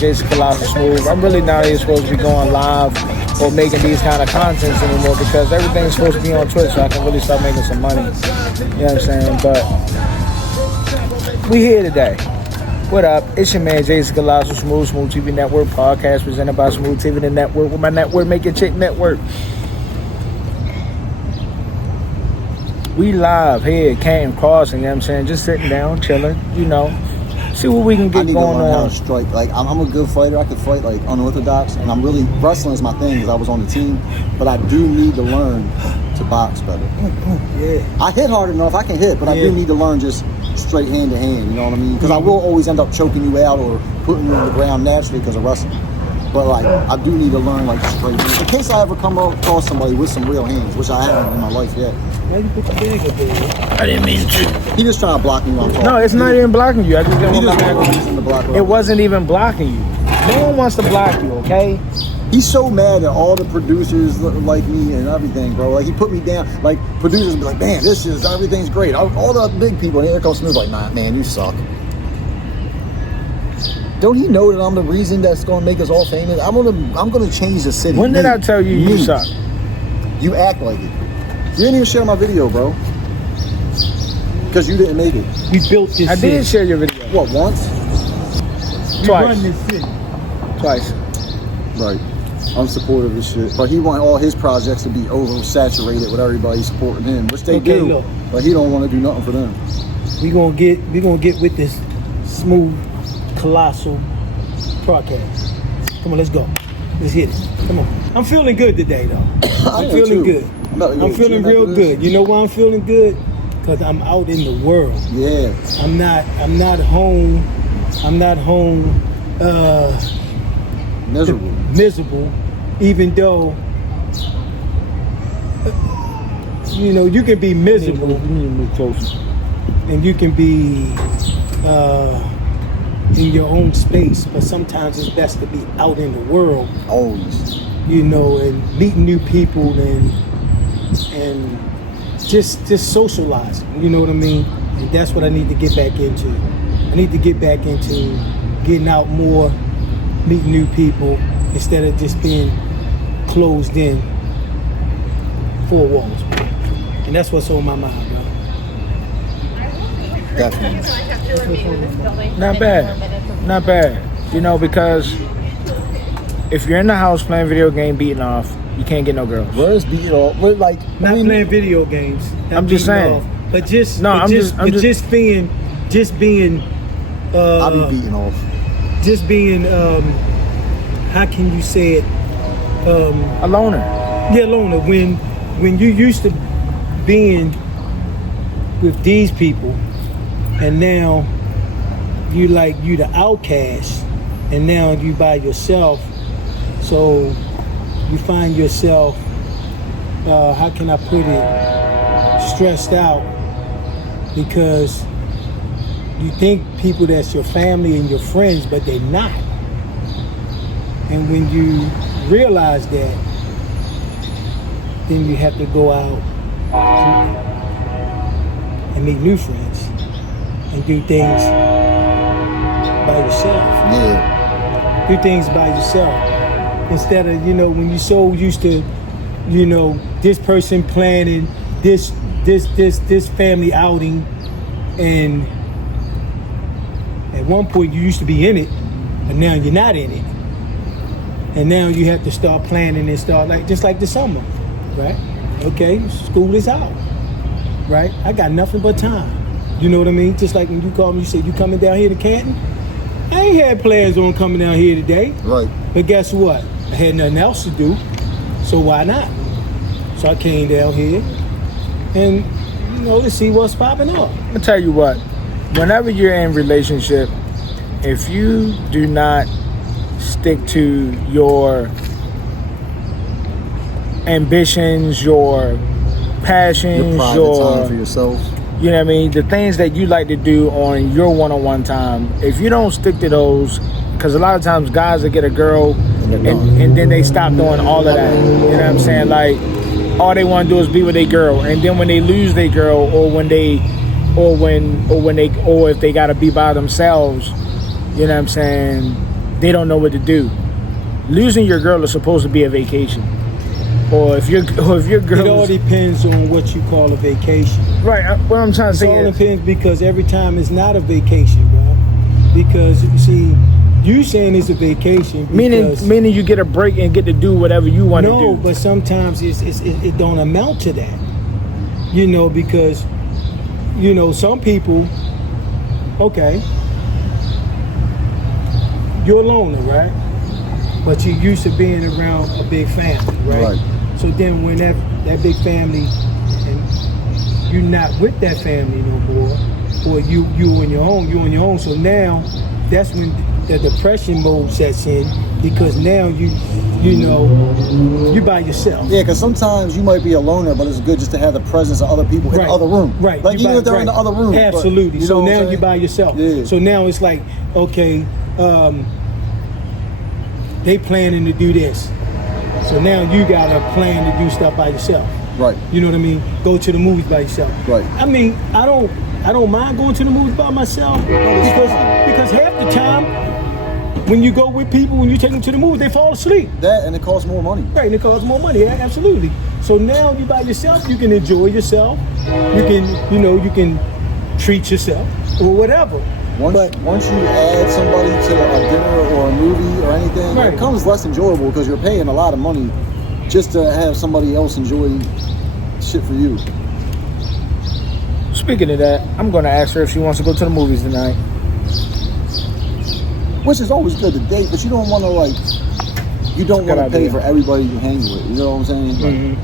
Jason Colossal Smooth. I'm really not even supposed to be going live or making these kind of contents anymore because everything's supposed to be on Twitch so I can really start making some money. You know what I'm saying? But we here today. What up? It's your man Jason Colossal Smooth TV Network podcast presented by Smooth TV the Network with my network Making Chick Network. We live here at Canton Crossing, you know what I'm saying? Just sitting down, chilling, you know. See what we can get going on. I need to learn how to strike. Like, I'm a good fighter. I can fight, like, unorthodox. And I'm really, wrestling is my thing because I was on the team. But I do need to learn to box better. Yeah. I hit hard enough. I can hit. But I do need to learn just straight hand to hand. You know what I mean? Because I will always end up choking you out or putting you on the ground naturally because of wrestling. But, like, I do need to learn, like, straight hands. In case I ever come across somebody with some real hands, which I haven't in my life yet. Why you put the bag up there? I didn't mean to. He just trying to block me while I'm talking. No, it's not even blocking you. I just didn't want my reason to block. It wasn't even blocking you. No one wants to block you, okay? He's so mad at all the producers like me and everything, bro. Like, he put me down. Like, producers be like, man, everything's great. All the big people, and here comes Smooth like, nah, man, you suck. Don't he know that I'm the reason that's going to make us all famous? I'm gonna change the city. When did I tell you you suck? You act like it. You didn't even share my video, bro. Because you didn't make it. We built this I did share your video. What, once? Twice. Run this city. Twice. Right. I'm supportive of this shit. But he want all his projects to be oversaturated with everybody supporting him, which they do. Look. But he don't want to do nothing for them. We gonna get with this Smooth Colossal podcast. Come on, let's go. Let's hit it. Come on. I'm feeling good today, though. I'm feeling good. I'm feeling real good. You know why I'm feeling good? Because I'm out in the world. Yeah. I'm not home. I'm not home miserable. Even though you can be miserable. And you can be in your own space, but sometimes it's best to be out in the world. Always. And meeting new people and just socializing, you know what I mean? And that's what I need to get back into. I need to get back into getting out more, meeting new people, instead of just being closed in 4 walls. And that's what's on my mind, bro. Definitely. Not bad. Not bad. Because if you're in the house playing video game beating off, you can't get no girls. Where is beating off? We're like not playing video games. I'm just saying. Off, but just no, just being I'll be beating off. Just being how can you say it? A loner. Yeah, loner. When you used to being with these people, and now you the outcast, and now you by yourself. So you find yourself, how can I put it, stressed out because you think people that's your family and your friends, but they're not. And when you realize that, then you have to go out and meet new friends and do things by yourself. Yeah. Do things by yourself. Instead of, when you're so used to, this person planning this family outing, and at one point you used to be in it, but now you're not in it. And now you have to start planning and start just like the summer, right? Okay, school is out, right? I got nothing but time. You know what I mean? Just like when you called me, you said, you coming down here to Canton? I ain't had plans on coming down here today. Right. But guess what? I had nothing else to do, so why not? So I came down here and, to see what's popping up. I'll tell you what, whenever you're in a relationship, if you do not stick to your ambitions, your passions, your private time for yourself. You know what I mean? The things that you like to do on your one-on-one time. If you don't stick to those, because a lot of times guys will get a girl and then they stop doing all of that. You know what I'm saying? Like, all they want to do is be with their girl, and then when they lose their girl, or if they gotta be by themselves, you know what I'm saying? they don't know what to do. Losing your girl is supposed to be a vacation. Or if your girl, it all depends on what you call a vacation. Right. What I'm trying to say It all is, depends, because every time it's not a vacation, bro. Because you see, you saying it's a vacation, because, meaning you get a break and get to do whatever you want to do. No, but sometimes it don't amount to that. You know, because some people, okay, you're a loner, right? But you're used to being around a big family, right? So then when that big family, and you're not with that family no more, or you on your own. So now that's when the depression mode sets in, because now you by yourself. Yeah, because sometimes you might be a loner, but it's good just to have the presence of other people in the other room. Right. Like even if they're in the other room. Absolutely. But, so now you're by yourself. Yeah. So now it's like, okay, they planning to do this. So now you got a plan to do stuff by yourself. Right. You know what I mean? Go to the movies by yourself. Right. I mean, I don't mind going to the movies by myself, because half the time when you go with people, when you take them to the movies, they fall asleep. That, and it costs more money. Right, and it costs more money. Yeah, absolutely. So now you by yourself, you can enjoy yourself. You can, you can treat yourself or whatever. Once you add somebody to a dinner or a movie or anything, it becomes less enjoyable, because you're paying a lot of money just to have somebody else enjoy shit for you. Speaking of that, I'm going to ask her if she wants to go to the movies tonight. Which is always good to date, but you don't want to you don't want to pay for everybody you hang with. You know what I'm saying?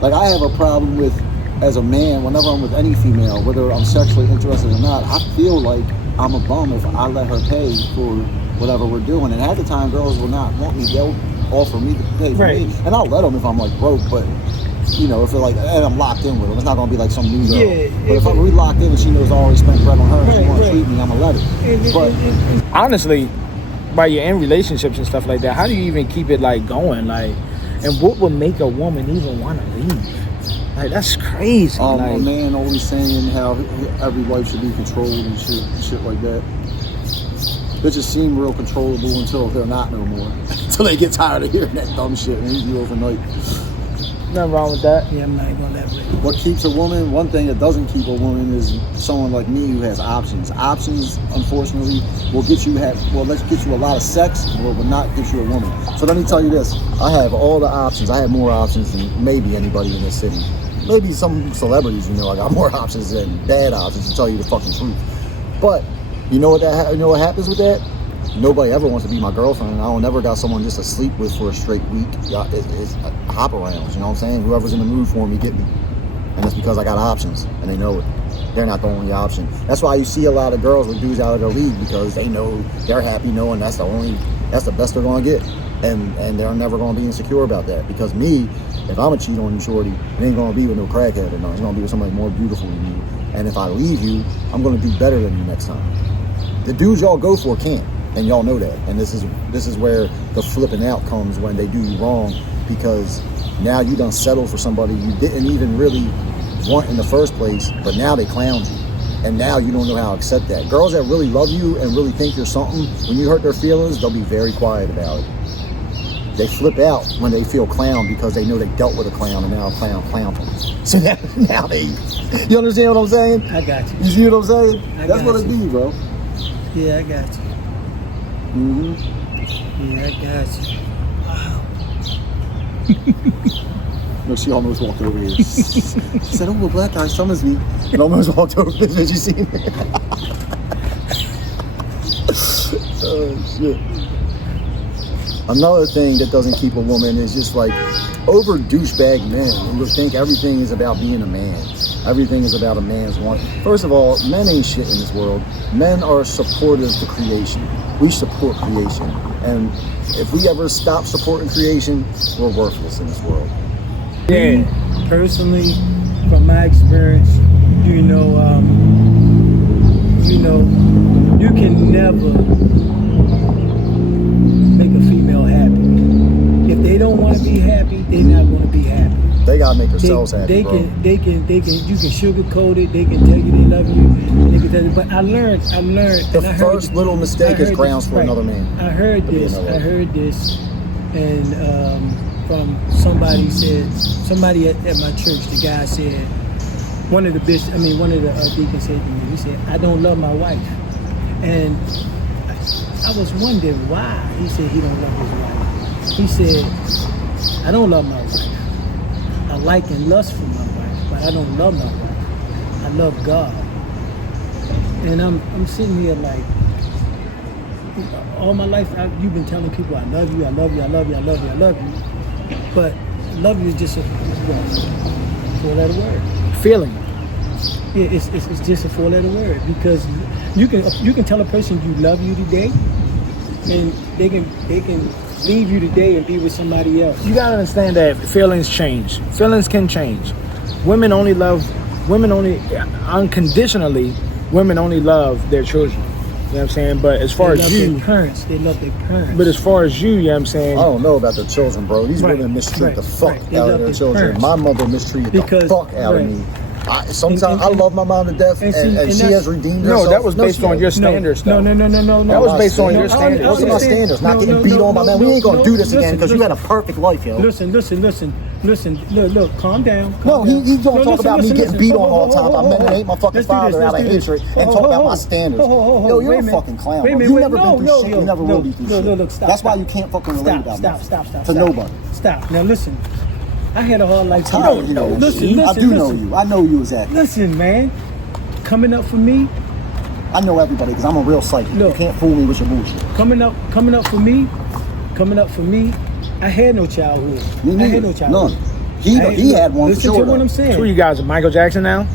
Like I have a problem with, as a man, whenever I'm with any female, whether I'm sexually interested or not, I feel like I'm a bum if I let her pay for whatever we're doing. And half the time, girls will not want me. They'll offer me to pay for me, and I'll let them if I'm like broke. But if they're like, and I'm locked in with them, it's not gonna be like some new girl. Yeah, but if I'm really locked in and she knows I already spent bread on her, and she wants to treat me, I'm gonna let her. But honestly, while you're in relationships and stuff like that, how do you even keep it going? And what would make a woman even want to leave? That's crazy. A man always saying how every wife should be controlled and shit like that. Bitches seem real controllable until they're not no more. Until they get tired of hearing that dumb shit and leave you overnight. Nothing wrong with that. Yeah, I'm not gonna let it. What keeps a woman? One thing that doesn't keep a woman is someone like me who has options. Options, unfortunately, will get you a lot of sex, or will not get you a woman. So let me tell you this: I have all the options. I have more options than maybe anybody in this city. Maybe some celebrities, I got more options than bad options, to tell you the fucking truth. But you know what happens with that? Nobody ever wants to be my girlfriend. I don't ever got someone just to sleep with for a straight week. It's hop arounds, you know what I'm saying? Whoever's in the mood for me, get me. And it's because I got options, and they know it. They're not the only option. That's why you see a lot of girls with dudes out of their league, because they know they're happy knowing that's the best they're gonna get. And they're never gonna be insecure about that. Because me, if I'm a cheat on you, shorty, it ain't gonna be with no crackhead or nothing. It's gonna be with somebody more beautiful than you. And if I leave you, I'm gonna do better than you next time. The dudes y'all go for can't. And y'all know that. And this is where the flipping out comes, when they do you wrong, because now you done settled for somebody you didn't even really want in the first place, but now they clowned you. And now you don't know how to accept that. Girls that really love you and really think you're something, when you hurt their feelings, they'll be very quiet about it. They flip out when they feel clowned, because they know they dealt with a clown, and now a clown them. So now they, you understand what I'm saying? I got you. You see what I'm saying? That's what it you. be, bro. Yeah, I got you. Mm-hmm. Yeah, I got you. No, she almost walked over here. She said, "Oh, a black guy summons me," and almost walked over. Did you see me? Oh shit. Another thing that doesn't keep a woman is just over douchebag men who think everything is about being a man. Everything is about a man's want. First of all, men ain't shit in this world. Men are supportive to creation. We support creation. And if we ever stop supporting creation, we're worthless in this world. Yeah. Personally, from my experience, you can never make a female happy. If they don't want to be happy, they're not going to be happy. They gotta make themselves happy, bro. You can sugarcoat it. They can tell you they love you. They can But I learned. The and I first heard, little mistake is grounds for another man. I heard this, and from somebody at my church, the guy said, one of the deacons said to me, he said, I don't love my wife. And I was wondering why. He said he don't love his wife. He said, I don't love my wife. I like and lust for my wife, but I don't love my wife. I love God. And I'm sitting here like, all my life you've been telling people I love you, I love you, I love you, I love you, I love you. But love you is just a four-letter word. Feeling. Yeah, it's just a four-letter word, because you can tell a person you love you today, and they can leave you today and be with somebody else. You gotta understand that feelings change. Feelings can change. Women only unconditionally. Women only love their children. You know what I'm saying? But as far as you, they love their parents. But as far as you know what I'm saying? I don't know about the children, bro. These women mistreat the fuck out of their children. My mother mistreated the fuck out of me. Sometimes I love my mom to death, and she has redeemed herself. No, that was based on your standards. No. That was based on your standards. Those are my standards. Not getting beat on by man. We ain't gonna do this again because you had a perfect life, yo. Listen. Look, calm down. No, he's gonna talk about me getting beat on all the time. I men that hate my fucking father out of hatred and talk about my standards. Yo, you're a fucking clown. You never been through shit. You never will be through shit. That's why you can't fucking relate about me. Stop. To nobody. Stop. Now listen. I had a hard life. Listen. I do know you. I know you exactly. Listen, man. Coming up for me. I know everybody because I'm a real psychic. You can't fool me with your bullshit. Coming up for me. I had no childhood. Me neither. I had no childhood. None. He had one for sure. Listen to what I'm saying. Who you guys are Michael Jackson now?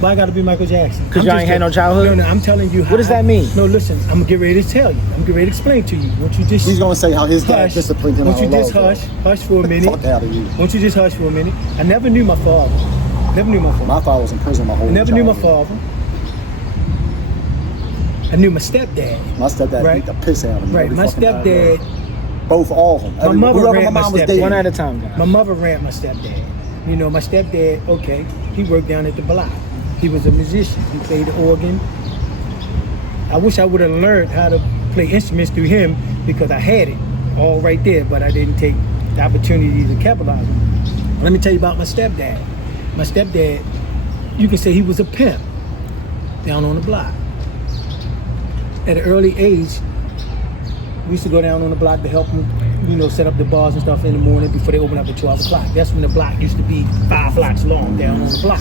Why I gotta be Michael Jackson? Because y'all ain't had no childhood? No, I'm telling you. What does that mean? No, listen, I'm gonna get ready to tell you. I'm getting ready to explain to you. Won't you just... He's gonna say how his dad disciplined him. Won't you just hush for a minute? Fuck out of you. Won't you just hush for a minute? I never knew my father. My father was in prison my whole life. Never knew my father. I knew my stepdad. My stepdad beat the piss out of me. Right, my stepdad... Both, all of them. My mother ran my stepdad. One at a time, guys. My mother ran my stepdad. You know, my stepdad, okay, he worked down at the block. He was a musician. He played the organ. I wish I would have learned how to play instruments through him because I had it all right there, but I didn't take the opportunity to capitalize on it. Let me tell you about my stepdad. My stepdad, you can say he was a pimp down on the block. At an early age, we used to go down on the block to help him, set up the bars and stuff in the morning before they open up at 12 o'clock. That's when the block used to be 5 blocks long down on the block.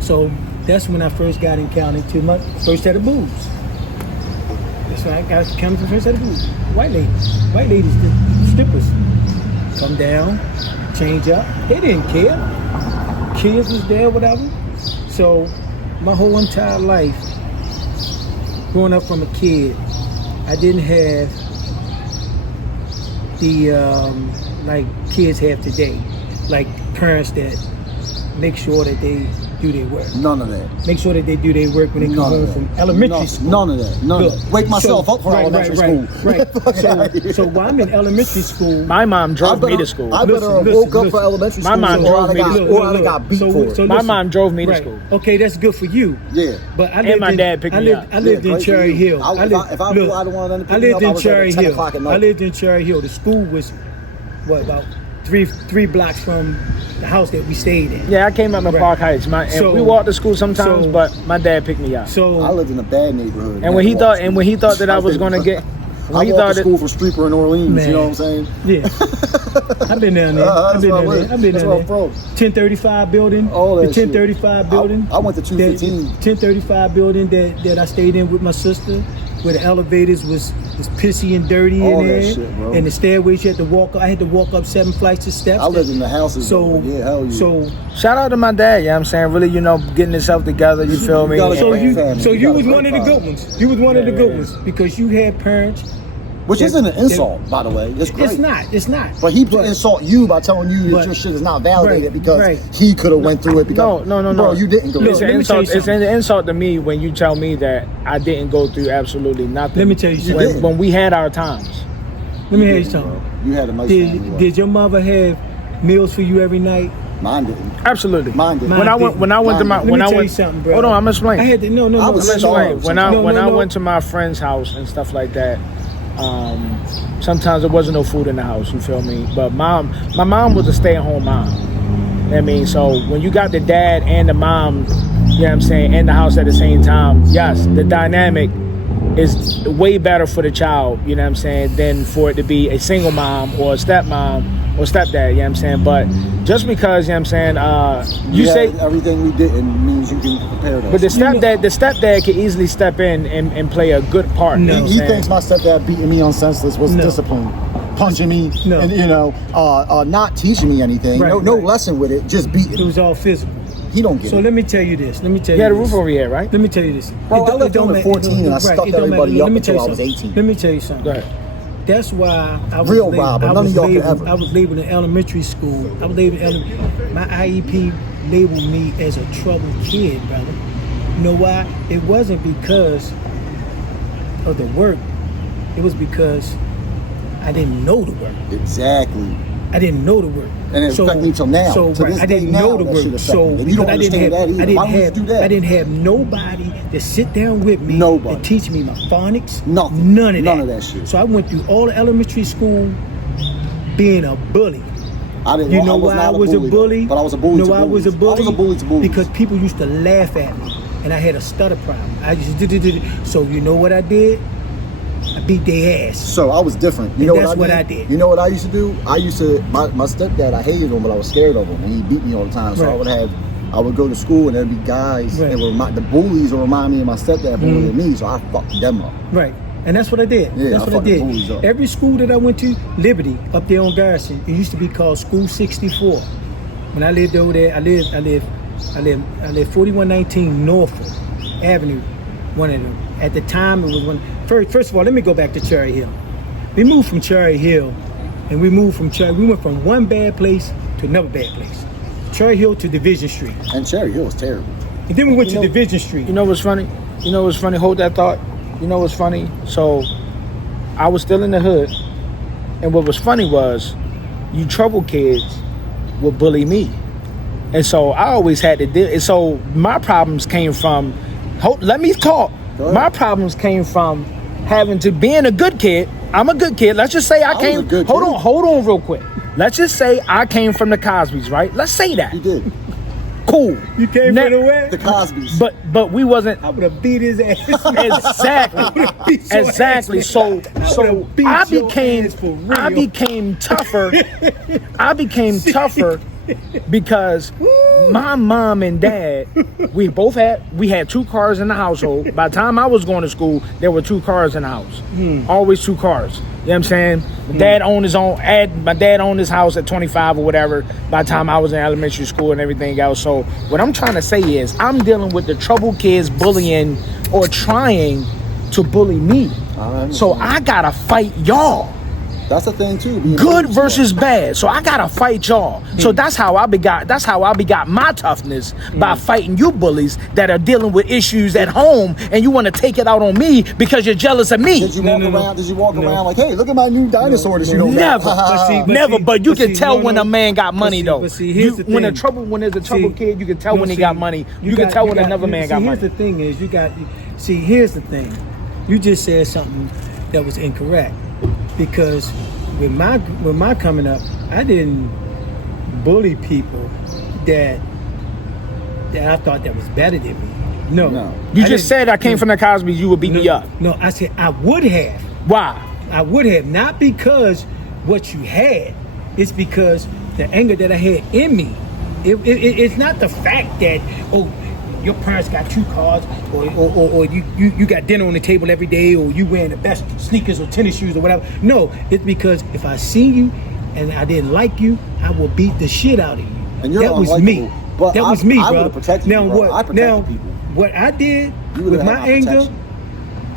So that's when I first got encountered to my first set of boobs. That's when I got encountered to the first set of boobs. White ladies, the strippers, come down, change up. They didn't care. Kids was there, whatever. So my whole entire life, growing up from a kid, I didn't have the like kids have today, like parents that make sure that they do their work. None of that. Make sure that they do their work when they come home from elementary school. None of that. None of that. Wake myself up for elementary school. Right. So while I'm in elementary school, my mom drove me to school. I better have woke up for elementary school. My mom drove me to school. Or I got beat for it. My mom drove me to school. Okay, that's good for you. Yeah. But I and my dad picked me up. I lived in Cherry Hill. If I knew I didn't want to I lived in Cherry Hill. I lived in Cherry Hill. The school was about three blocks from the house that we stayed in. Yeah, I came up in Park Heights. We walked to school sometimes, but my dad picked me up. So I lived in a bad neighborhood. And when he thought that I was gonna get, I walked to school from Streeter in Orleans. Man. You know what I'm saying? Yeah, I've been down there. I've been down there. 1035 building. All that the 1035 shit. building. I went to 215. 1035 building that I stayed in with my sister, where the elevators was pissy and dirty all in there, that shit, bro. And the stairways you had to walk up. I had to walk up 7 flights of steps. I lived in the houses. So yeah, hell yeah. So shout out to my dad. Yeah, I'm saying really, getting himself together. You feel me? So you was one of the good ones. You was one of the good ones because you had parents. Which isn't an insult, by the way. It's great. It's not. But he insult you by telling you that your shit is not validated because he could have went through it. Because, no. Bro, you didn't go through it. It's an insult to me when you tell me that I didn't go through absolutely nothing. Let me tell you something. When we had our times. Let me tell you something. You had a nice Did your mother have meals for you every night? Mine didn't. Absolutely. Mine didn't. When I went to my, Let me when I tell you went, something, bro. hold on, I'm gonna explain. I had to, no. I was Let's starved. explain. When I went to my friend's house and stuff like that, sometimes there wasn't no food in the house. You feel me? But my mom was a stay-at-home mom. You know what I mean, so when you got the dad and the mom, you know what I'm saying, in the house at the same time, yes, the dynamic is way better for the child. You know what I'm saying, than for it to be a single mom or a stepmom or stepdad. You know what I'm saying, but just because, you know what I'm saying, you say everything we didn't means you can prepare us. but the stepdad can easily step in and play a good part. No. You know what I'm He saying? thinks my stepdad beating me on senseless was discipline, punching me, No. and not teaching me anything. Right, no right. lesson with it, just beating. It was all physical. He don't get So it. let me tell you this. You had a roof over your head, right? Let me tell you this. Bro, I left home at 14 and I right, stuck it don't everybody matter. up Let me tell until you I was something. 18. Let me tell you something. Go ahead. That's why I was Real labeled, Rob, but I none was of y'all could labeled, ever. I was labeled in elementary school. I was labeled my IEP labeled me as a troubled kid, brother. You know why? It wasn't because of the work. It was because I didn't know the work. Exactly. I didn't know the work. And it affected me till now. So To right, this I didn't day now, know the that work. shit affect So me. And you because don't I didn't understand have, that either. I didn't Why would you have, do that? I didn't have nobody to sit down with me Nobody. to teach me my phonics. Nothing. None of that. None of that shit. So I went through all elementary school being a bully. I didn't. You know I was why not I was a bully? But I was a bully. You know to why I was a bullies. bully? I was a bully to bullies. Because people used to laugh at me, and I had a stutter problem. I just did. So you know what I did? I beat their ass. So I was different. You And know that's what what I I did? did. You know what I used to do? My stepdad, I hated him, but I was scared of him, and he beat me all the time. So Right. I would go to school, and there'd be guys Right. that were the bullies would remind me of my stepdad more than me. So I fucked them up. Right. And that's what I did. Yeah, that's I what I fucking did. bullies up. Every school that I went to, Liberty, up there on Garrison, it used to be called School 64. When I lived over there, I lived 4119 Norfolk Avenue, one of them. At the time, it was one. First of all, let me go back to Cherry Hill. We moved from Cherry Hill, and we went from one bad place to another bad place. Cherry Hill to Division Street. And Cherry Hill was terrible. And then we went to know- Division Street. You know what's funny? You know what's funny? Hold that thought. You know what's funny? So, I was still in the hood, and what was funny was, you trouble kids would bully me, and so I always had to deal. And so my problems came from. Let me talk. Go ahead. My problems came from having to being a good kid. I'm a good kid. Let's just say I was came. a good Hold kid. on, real quick. Let's just say I came from the Cosbys, right? Let's say that. He did. Cool. You came Now- from the where? The Cosbys. But we wasn't. I would have beat his ass. Exactly. So I became tougher. I became tougher because my mom and dad, we had 2 cars in the household. By the time I was going to school, there were 2 cars in the house. Always 2 cars. You know what I'm saying? My dad owned his house at 25 or whatever by the time I was in elementary school and everything else. So what I'm trying to say is I'm dealing with the troubled kids bullying or trying to bully me. So I gotta fight y'all. That's the thing too. being Good bullied. versus bad. So I gotta fight y'all. So that's how I begot my toughness by fighting you bullies that are dealing with issues at home, and you want to take it out on me because you're jealous of me. Did you walk around like, hey, look at my new dinosaur that you don't Never. got? Never. But you can tell when a man got money though. But see, here's the When thing. there's a troubled kid, you can tell when he got money. You can tell when another man got money. Here's the thing is here's the thing. You just said something that was incorrect, because with my coming up, I didn't bully people that I thought that was better than me. No. You just said I came from the Cosbys, you would beat me up. No, I said I would have. Why? I would have, not because what you had, it's because the anger that I had in me. It's not the fact that, oh, your parents got 2 cars, or you got dinner on the table every day, or you wearing the best sneakers or tennis shoes or whatever. No, it's because if I see you and I didn't like you, I will beat the shit out of you. And you're that was me. unlikable. But That was me, I bro. would've protected now you, bro. what? I protected Now people. what I did You with would've my had my anger. protection.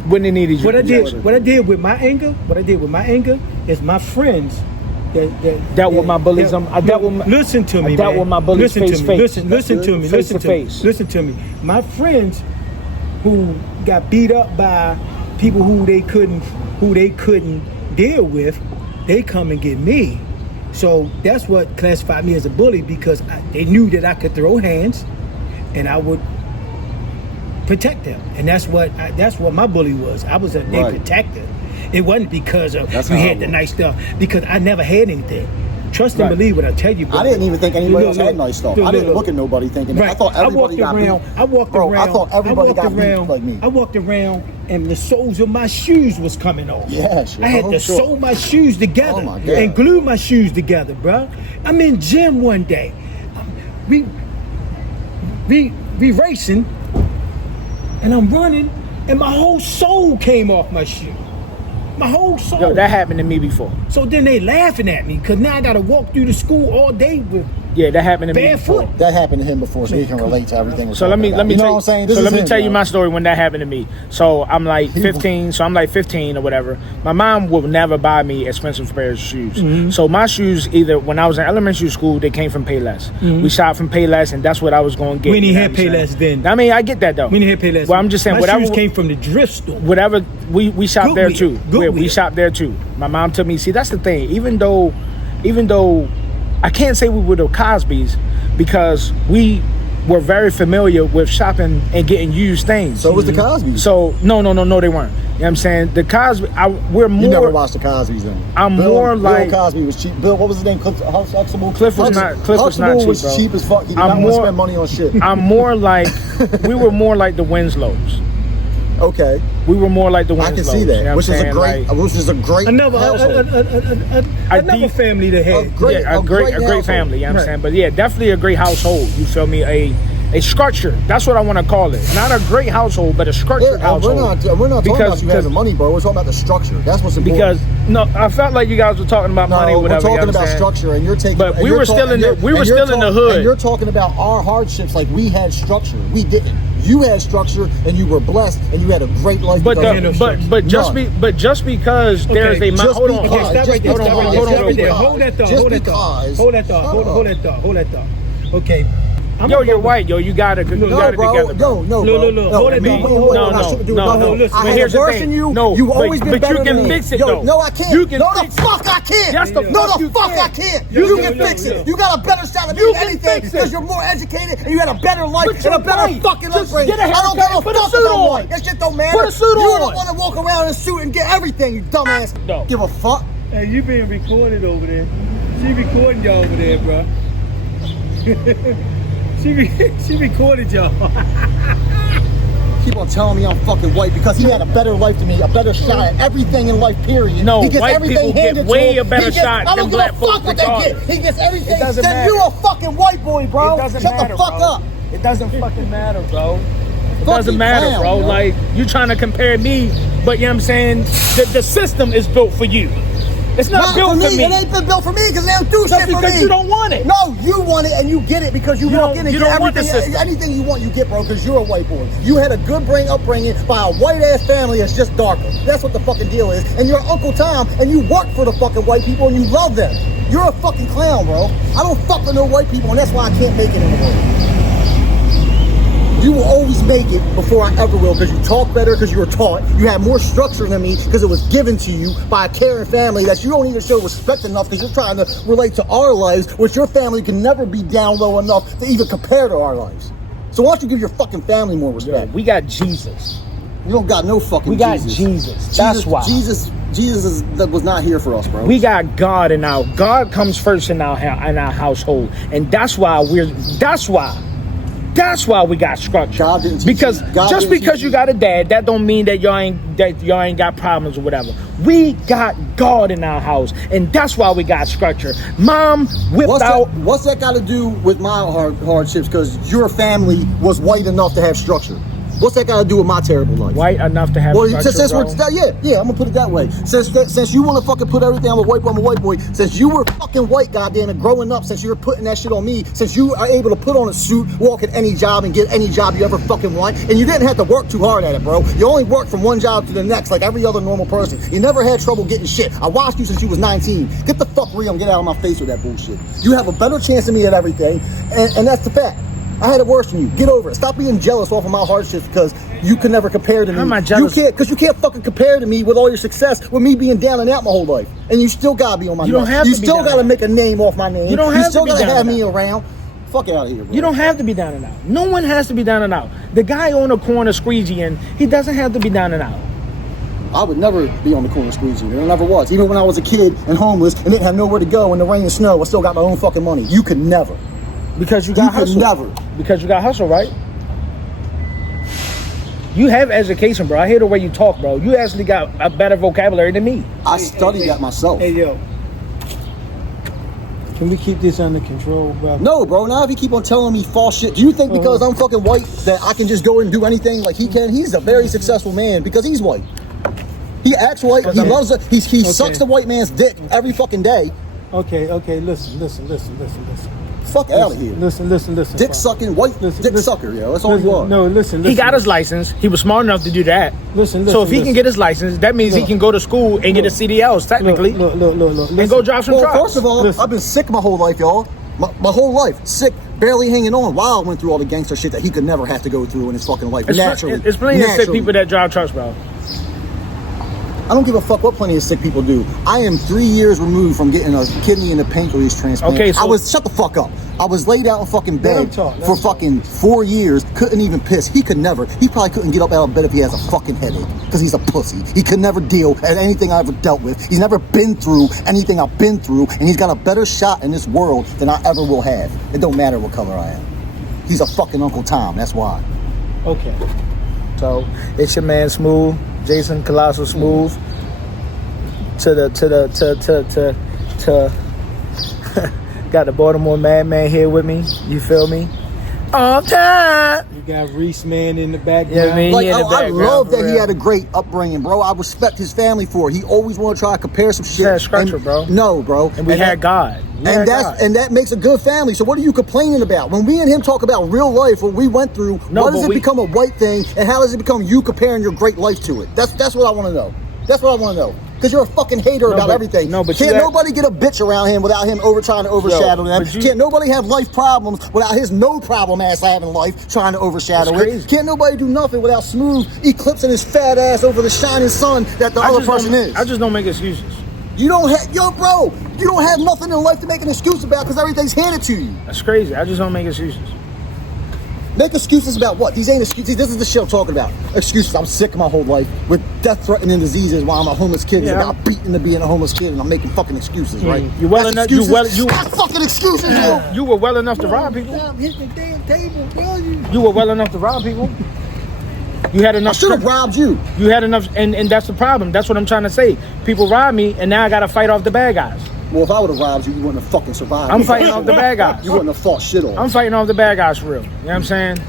When they needed you. What I did with my anger is my friends Dealt with my bullies. Listen to me, I dealt man. with my bullies Listen face to to me. face. Listen to me. Face Listen to to me. face. Listen to me. My friends who got beat up by people who they couldn't deal with, they come and get me. So that's what classified me as a bully, because they knew that I could throw hands, and I would protect them, and that's what my bully was. I was a protector. It wasn't because of we had the nice stuff, because I never had anything. Trust and believe what I tell you, bro. I didn't even think anybody else had nice stuff. I didn't look at nobody thinking that. I thought everybody got beat. I walked around. I thought everybody got beat like me. I walked around and the soles of my shoes was coming off. Yeah, sure. I had to sew my shoes together and glue my shoes together, bro. I'm in gym one day. We racing, and I'm running, and my whole sole came off my shoe. My whole soul. Yo, that happened to me before. So then they laughing at me because now I got to walk through the school all day with that happened to me before. That happened to him before, so he can relate to everything. So let me tell you my story when that happened to me. So I'm like 15. So I'm like 15 or whatever. My mom would never buy me expensive pairs of shoes. Mm-hmm. So my shoes, either when I was in elementary school, they came from Payless. Mm-hmm. We shot from Payless, and that's what I was going to get. We didn't have Payless then. I mean, I get that though. We didn't have Payless. Well, I'm just saying, my whatever shoes came from the thrift store. Whatever we shopped there too. We shopped there too. My mom took me. See, that's the thing. Even though I can't say we were the Cosbys, because we were very familiar with shopping and getting used things. So was the Cosbys. So no, they weren't. You know what I'm saying? The Cosby, we're more. You never watched the Cosbys then. Bill Cosby was cheap. Bill, what was his name? Cliff was not cheap, bro. Cheap as fuck. He did not want to spend money on shit. I'm more like, we were more like the Winslows. Okay. We were more like the Winslows. I can see that, you know which is a great another family to have. A great family, you know what I'm saying? But yeah, definitely a great household. You feel me? A structure. That's what I want to call it. Not a great household, but a structured household. We're not talking about you having money, bro. We're talking about the structure. That's what's important. Because I felt like you guys were talking about money or whatever. We're talking about structure, and you're taking. But we were still in the hood. And you're talking about our hardships, like we had structure. We didn't. You had structure, and you were blessed, and you had a great life. But just because there's a hold on. Stop right there. Hold that thought. Okay. You're white, you got it. You got it together. No. Hold it. No. I had worse than you. You've always been better than me. But you can fix it, though. No, I can't. No, the fuck I can't. No, the fuck I can't. You can fix it. You got a better shot at doing anything because you're more educated and you had a better life and a better fucking upbringing. I don't give a fuck about white. That shit don't matter. Put a suit on. You don't want to walk around in a suit and get everything, you dumbass. No. Give a fuck. Hey, you being recorded over there. She recording y'all over there, bro. She recorded y'all. Keep on telling me I'm fucking white because he had a better life than me, a better shot at everything in life, period. No, white people get way a better shot than black folks. He gets everything. Then you're a fucking white boy, bro. Shut the fuck up. It doesn't fucking matter, bro. It doesn't matter, bro. Like, you trying to compare me, but you know what I'm saying? The system is built for you. It's not built for me. It ain't been built for me because they don't do shit for me. Because you don't want it. No, you want it and you get it because you walk in and get everything. Anything you want, you get, bro, because you're a white boy. You had a good upbringing by a white-ass family that's just darker. That's what the fucking deal is. And you're Uncle Tom and you work for the fucking white people and you love them. You're a fucking clown, bro. I don't fuck with no white people and that's why I can't make it in the world. You will always make it before I ever will because you talk better, because you were taught. You have more structure than me because it was given to you by a caring family that you don't even show respect enough because you're trying to relate to our lives, which your family can never be down low enough to even compare to our lives. So why don't you give your fucking family more respect? Yeah, we got Jesus. You don't got no fucking Jesus. We got Jesus. That's why. Jesus was not here for us, bro. We got God in our. God comes first in our household, and that's why That's why we got structure. Because you got a dad, that don't mean that y'all ain't got problems or whatever. We got God in our house, and that's why we got structure. Mom whipped out. What's that got to do with my hardships? Because your family was white enough to have structure. What's that got to do with my terrible life? White enough to have structure, I'm gonna put it that way. Since you want to fucking put everything, I'm a white boy. Since you were fucking white, goddamn it, growing up, since you were putting that shit on me, since you are able to put on a suit, walk at any job, and get any job you ever fucking want, and you didn't have to work too hard at it, bro. You only worked from one job to the next, like every other normal person. You never had trouble getting shit. I watched you since you was 19. Get the fuck real and get out of my face with that bullshit. You have a better chance than me at everything, and that's the fact. I had it worse than you. Get over it. Stop being jealous off of my hardships because you can never compare to me. How am I jealous? Because you can't fucking compare to me with all your success with me being down and out my whole life. And you still gotta be on my You don't have You to be still down gotta and make a name off my name. You don't have to still be gotta down have and me out. around. Fuck out of here, bro. You don't have to be down and out. No one has to be down and out. The guy on the corner squeegeeing, he doesn't have to be down and out. I would never be on the corner squeezing. It never was. Even when I was a kid and homeless and didn't have nowhere to go in the rain and snow, I still got my own fucking money. You could never. Because you got hustle. Never. Because you got hustle, right? You have education, bro. I hear the way you talk, bro. You actually got a better vocabulary than me. I studied that myself. Hey, yo. Can we keep this under control, bro? No, bro. Now if you keep on telling me false shit, do you think because I'm fucking white that I can just go and do anything like he can? He's a very successful man because he's white. He acts white. He loves it. He sucks the white man's dick every fucking day. Okay. Listen. Fuck out of here. Listen. Dick sucking, white dick sucker, yo. That's all you are. No, listen. He got his license. He was smart enough to do that. Listen. So if he can get his license, that means he can go to school and get a CDLs, technically. Look. And go drive some trucks. First of all, I've been sick my whole life, y'all. My whole life. Sick, barely hanging on while I went through all the gangster shit that he could never have to go through in his fucking life. Naturally. It's plenty of sick people that drive trucks, bro. I don't give a fuck what plenty of sick people do. I am 3 years removed from getting a kidney and a pancreas transplant. Okay, so shut the fuck up. I was laid out in fucking bed for fucking 4 years, couldn't even piss. He probably couldn't get up out of bed if he has a fucking headache because he's a pussy. He could never deal at anything I ever dealt with. He's never been through anything I've been through, and he's got a better shot in this world than I ever will have. It don't matter what color I am. He's a fucking Uncle Tom, that's why. Okay. So it's your man SMOOV, Jason Colossal SMOOV. Got the Baltimore Madman here with me. You feel me? All time. You got Reese Man in the background. Yeah, I mean, I love that he had a great upbringing, bro. I respect his family for it. He always want to try to compare some shit. Yeah, structure, bro. No, bro. And we had God. And that makes a good family. So what are you complaining about? When we and him talk about real life, what we went through, why does it become a white thing, and how does it become you comparing your great life to it? That's what I want to know. That's what I want to know. Because you're a fucking hater about everything. Can't nobody get a bitch around him without him trying to overshadow them. Can't nobody have life problems without his no problem ass having life trying to overshadow it. Can't nobody do nothing without SMOOV eclipsing his fat ass over the shining sun that the other person is. I just don't make excuses. You don't have, bro, you don't have nothing in life to make an excuse about because everything's handed to you. That's crazy. I just don't make excuses. Make excuses about what? These ain't excuses. This is the shit I'm talking about. Excuses. I'm sick my whole life with death-threatening diseases while I'm a homeless kid. Yeah, I got beaten to being a homeless kid, and I'm making fucking excuses, right? You well enough. That's fucking excuses, yo. You were well enough to rob people. Hit the damn table, bro. You were well enough to rob people. You had enough. I should have robbed you. You had enough, and that's the problem. That's what I'm trying to say. People rob me, and now I got to fight off the bad guys. Well, if I would have robbed you, you wouldn't have fucking survived. I'm fighting off the bad guys. You wouldn't have fought shit off. I'm fighting off the bad guys for real. You know what I'm saying?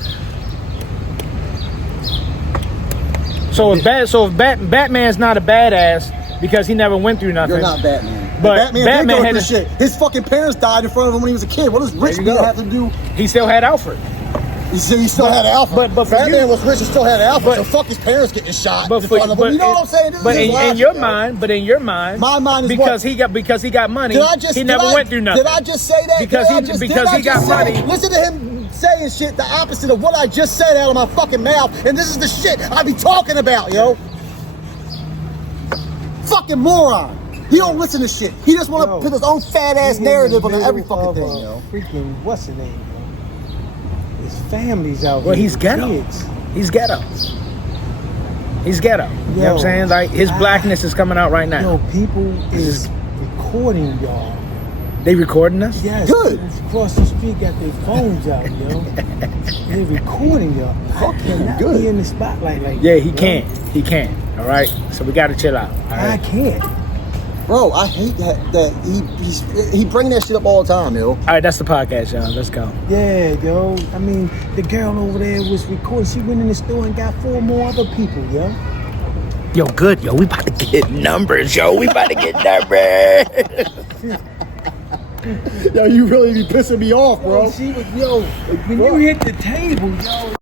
So if Batman's not a badass because he never went through nothing. You're not Batman. But Batman had shit. His fucking parents died in front of him when he was a kid. What does rich man have to do? He still had Alfred. He still had Alfred. But Batman was rich and still had Alfred. So fuck his parents getting shot in front of him. You know what I'm saying? But in your mind, my mind is because he got money. He never went through nothing. Did I just say that? Because he got money. Listen to him saying shit the opposite of what I just said out of my fucking mouth, and this is the shit I be talking about, yo. Fucking moron. He don't listen to shit. He just want to put his own fat ass narrative on every fucking thing, yo. Freaking what's the name, bro? His family's out. Well, he's ghetto. He's ghetto. He's ghetto. You know what I'm saying? Like his blackness is coming out right now. Yo, people is recording y'all. They recording us? Yes. Good. Across the street, got their phones out, yo. They recording y'all. I cannot be in the spotlight like that. Yeah, he can't. He can't. All right. So we got to chill out. I can't. Bro, I hate that he bring that shit up all the time, yo. All right, that's the podcast, y'all. Let's go. Yeah, yo. I mean, the girl over there was recording. She went in the store and got 4 more other people, yo. Yo, good, yo. We about to get numbers, yo. We about to get numbers. Yo, you really be pissing me off, bro. When you hit the table, yo.